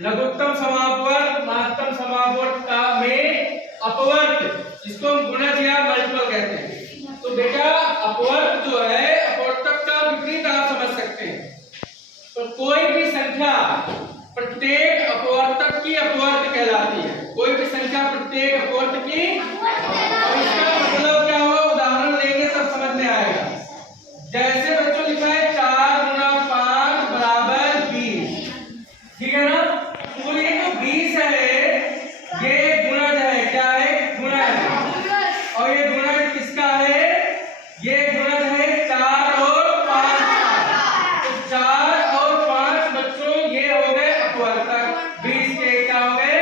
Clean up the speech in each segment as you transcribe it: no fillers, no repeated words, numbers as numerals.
लघुत्तम समापवर्त महत्तम समापवर्त का में अपवर्त, जिसको हम गुणज या मल्टीपल कहते हैं। तो बेटा अपवर्त जो है अपवर्तक का विपरीत आप समझ सकते हैं। तो कोई भी संख्या प्रत्येक अपवर्तक की अपवर्त कहलाती है। कोई भी संख्या प्रत्येक अपवर्त की, और इसका मतलब क्या होगा उदाहरण लेंगे तब समझ में आएगा। जैसे बच्चों लिखा है 4 गुना 5 बराबर 20, ठीक है ना। तो ये जो 20 है ये गुणज है, क्या है गुणज है। और ये गुणज किसका है, ये गुणज है 4 और 5 का। तो 4 और 5 बच्चों ये हो गए अपवर्तक, 20 के क्या हो गए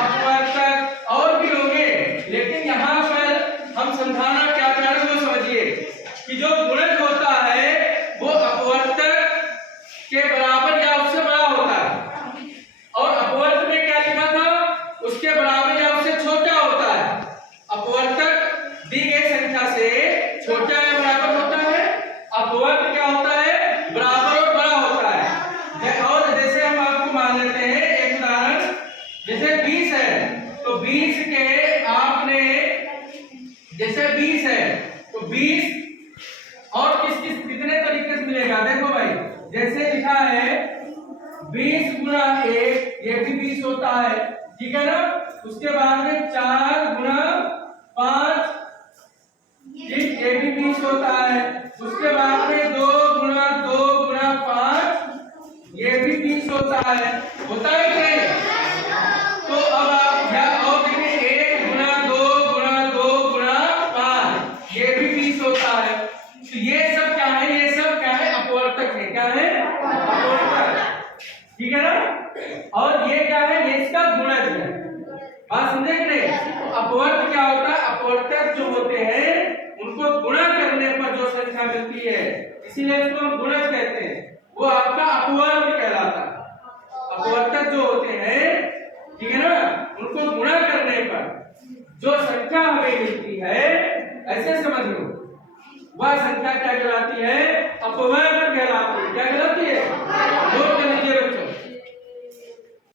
अपवर्तक। और भी होंगे, लेकिन यहाँ पर हम समझाना क्या चाह रहे हैं वो समझिए कि जो गुणज होता है वो अपवर्तक के बराबर या उससे बड़ा होता है, और अपवर्त में क्या लिखा था उसके बराबर या उससे छोटा होता है। अपवर्तक दी गई संख्या से छोटा या बराबर होता है, अपवर्त क्या होता है बराबर और बड़ा होता है। और जैसे हम आपको मान लेते हैं एक उदाहरण, जैसे 20 है तो 20 के आपने जैसे 20 है तो 20 और कितने तरीके से मिलेगा देखो भाई। जैसे लिखा है 20 गुणा 1, ये भी 20 होता है, ठीक है ना। उसके बाद में 4 गुणा 5, ये भी 20 होता है। उसके बाद में 2 गुणा 5, ये भी 20 होता है। होता है कि नहीं? तो अब आप क्या और देखिए 1 गुणा 2 गुणा 5, ये भी 20 होता है। तो ये सब क्या है, ये सब क्या है अपवर्तक है। क्या है अपवर्तक, ठीक है ना। और ये क्या है, ये इसका गुणज है। बात समझे कि नहीं। अपवर्त क्या होता है, अपवर्तक जो होते हैं उनको गुणा करने पर जो संख्या मिलती है इसीलिए इसको हम गुणज कहते हैं, वो आपका अपवर्त कहलाता है। अपवर्तक जो होते हैं, ठीक है ना, उनको गुणा करने पर जो संख्या हमें मिलती है, ऐसे समझ लो, वह संख्या क्या कहलाती है अपवर्त कहलाती है। क्या कहलाती है?